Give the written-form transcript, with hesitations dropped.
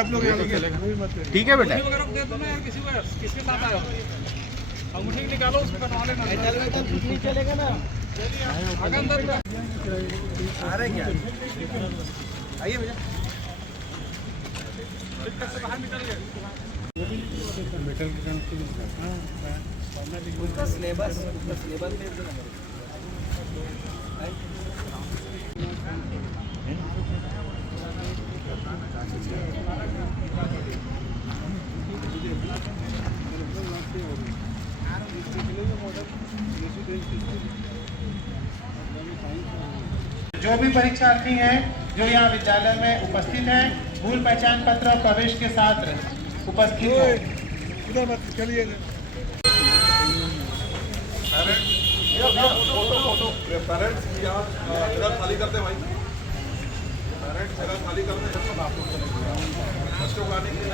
आप लोग ठीक है बेटा। दे दो ना यार, किसके साथ आए हो? अंगूठी निकालो, उसको बनवा लेना। नहीं चलेगा ना। आगे अंदर आ रहा है क्या? आइए भैया। से बाहर निकल गए। उसका सिलेबस जो भी परीक्षार्थी हैं जो यहाँ विद्यालय में उपस्थित हैं, मूल पहचान पत्र और प्रवेश के साथ उपस्थित हैं। उधर मत चलिए। पेरेंट्स यहाँ जगह खाली करते भाई, पेरेंट्स जगह खाली करते हैं बच्चों को आने के लिए।